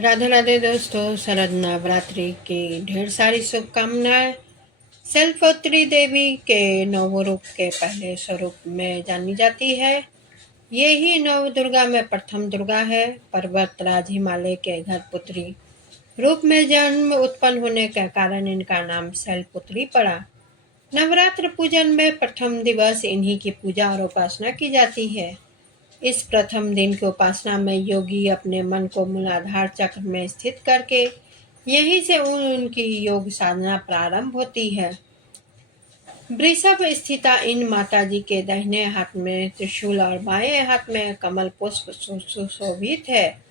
राधे राधे दोस्तों, शरद नवरात्रि की ढेर सारी शुभकामनाएं। शैलपुत्री देवी के नौ रूप के पहले स्वरूप में जानी जाती है। ये ही नव दुर्गा में प्रथम दुर्गा है। पर्वतराज हिमालय के घर पुत्री रूप में जन्म उत्पन्न होने के कारण इनका नाम शैलपुत्री पड़ा। नवरात्र पूजन में प्रथम दिवस इन्हीं की पूजा और उपासना की जाती है। इस प्रथम दिन की उपासना में योगी अपने मन को मूलाधार चक्र में स्थित करके यहीं से उनकी योग साधना प्रारंभ होती है। वृषभ स्थिता इन माताजी के दाहिने हाथ में त्रिशूल और बाएं हाथ में कमल पुष्प सुशोभित है।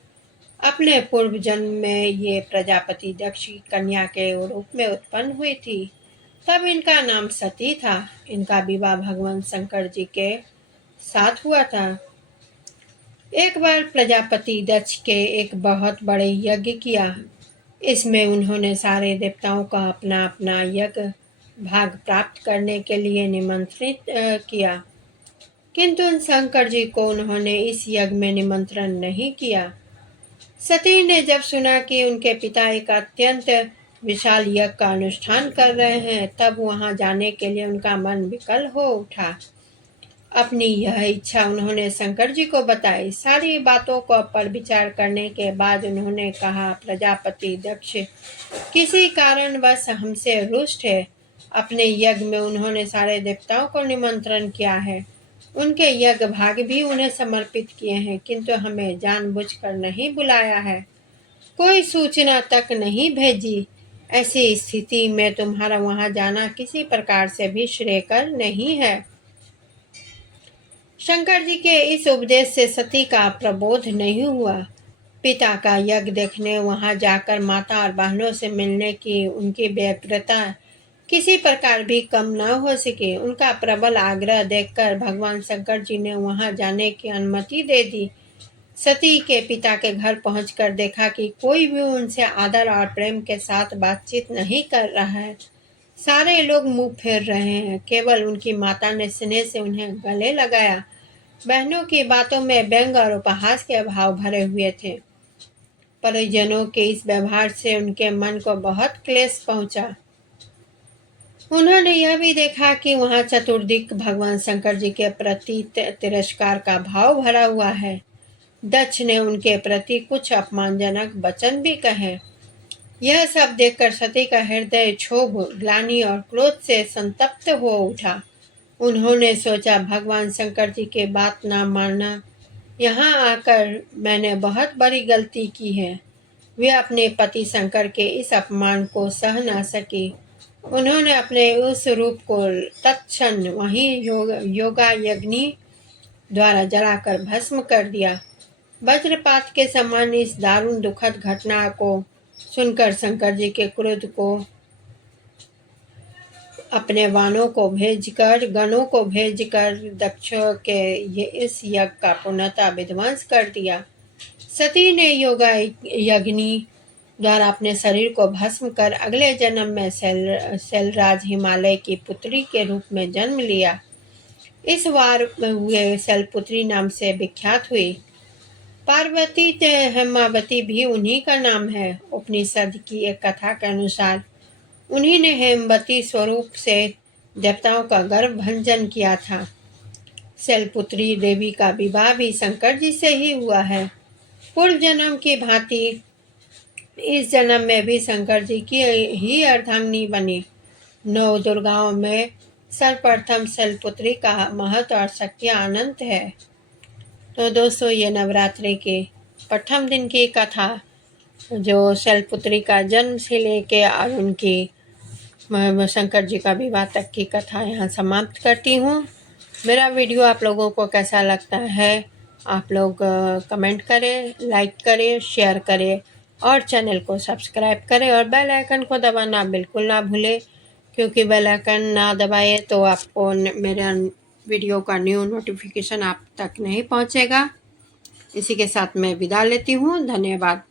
अपने पूर्व जन्म में ये प्रजापति दक्ष की कन्या के रूप में उत्पन्न हुई थी। तब इनका नाम सती था। इनका विवाह भगवान शंकर जी के साथ हुआ था। एक बार प्रजापति दक्ष के एक बहुत बड़े यज्ञ किया। इसमें उन्होंने सारे देवताओं का अपना अपना यज्ञ भाग प्राप्त करने के लिए निमंत्रित किया, किंतु शंकर जी को उन्होंने इस यज्ञ में निमंत्रण नहीं किया। सती ने जब सुना कि उनके पिता एक अत्यंत विशाल यज्ञ का अनुष्ठान कर रहे हैं, तब वहां जाने के लिए उनका मन विकल हो उठा। अपनी यह इच्छा उन्होंने शंकर जी को बताई। सारी बातों को पर विचार करने के बाद उन्होंने कहा, प्रजापति दक्ष किसी कारणवश हमसे रुष्ट है। अपने यज्ञ में उन्होंने सारे देवताओं को निमंत्रण किया है, उनके यज्ञ भाग भी उन्हें समर्पित किए हैं, किंतु हमें जानबूझकर नहीं बुलाया है, कोई सूचना तक नहीं भेजी। ऐसी स्थिति में तुम्हारा वहां जाना किसी प्रकार से भी श्रेयकर नहीं है। शंकर जी के इस उपदेश से सती का प्रबोध नहीं हुआ। पिता का यज्ञ देखने वहां जाकर माता और बहनों से मिलने की उनकी व्यग्रता किसी प्रकार भी कम न हो सके। उनका प्रबल आग्रह देखकर भगवान शंकर जी ने वहां जाने की अनुमति दे दी। सती के पिता के घर पहुंचकर देखा कि कोई भी उनसे आदर और प्रेम के साथ बातचीत नहीं कर रहा है। सारे लोग मुंह फेर रहे हैं। केवल उनकी माता ने स्नेह से उन्हें गले लगाया। बहनों की बातों में व्यंग और उपहास के भाव भरे हुए थे। परिजनों के इस व्यवहार से उनके मन को बहुत क्लेश पहुंचा। उन्होंने यह भी देखा कि वहां चतुर्दिक भगवान शंकर जी के प्रति तिरस्कार का भाव भरा हुआ है। दक्ष ने उनके प्रति कुछ अपमानजनक वचन भी कहे। यह सब देखकर सती का हृदय क्षोभ, ग्लानि और क्रोध से संतप्त हो उठा। उन्होंने सोचा, भगवान शंकर जी के बात ना मानना, यहाँ आकर मैंने बहुत बड़ी गलती की है। वे अपने पति शंकर के इस अपमान को सह ना सकी। उन्होंने अपने उस रूप को तत्क्षण वहीं योगाग्नि द्वारा जलाकर भस्म कर दिया। वज्रपात के समान इस दारुण दुखद घटना को सुनकर शंकर जी के क्रोध को अपने गणों को भेजकर दक्ष के ये इस यज्ञ का पूर्णतः विध्वंस कर दिया। सती ने योगाग्नि द्वारा अपने शरीर को भस्म कर अगले जन्म में शैलराज हिमालय की पुत्री के रूप में जन्म लिया। इस बार वे शैलपुत्री नाम से विख्यात हुई। पार्वती हेमावती भी उन्हीं का नाम है। उपनिषद की एक कथा के अनुसार उन्हीं ने हेमवती स्वरूप से देवताओं का गर्भ भंजन किया था। शैलपुत्री देवी का विवाह भी शंकर जी से ही हुआ है। पूर्व जन्म की भांति इस जन्म में भी शंकर जी की ही अर्धांगिनी बनी। 9 दुर्गाओं में सर्वप्रथम शैलपुत्री का महत्व और शक्ति अनंत है। तो दोस्तों, ये नवरात्रि के प्रथम दिन की कथा, जो शैलपुत्री का जन्म से लेके और उनकी शंकर जी का विवाह तक की कथा यहाँ समाप्त करती हूँ। मेरा वीडियो आप लोगों को कैसा लगता है, आप लोग कमेंट करें, लाइक करें, शेयर करें और चैनल को सब्सक्राइब करें और बेल आइकन को दबाना बिल्कुल ना भूलें, क्योंकि बेल आइकन ना दबाए तो आपको मेरा वीडियो का न्यू नोटिफिकेशन आप तक नहीं पहुँचेगा। इसी के साथ मैं विदा लेती हूँ। धन्यवाद।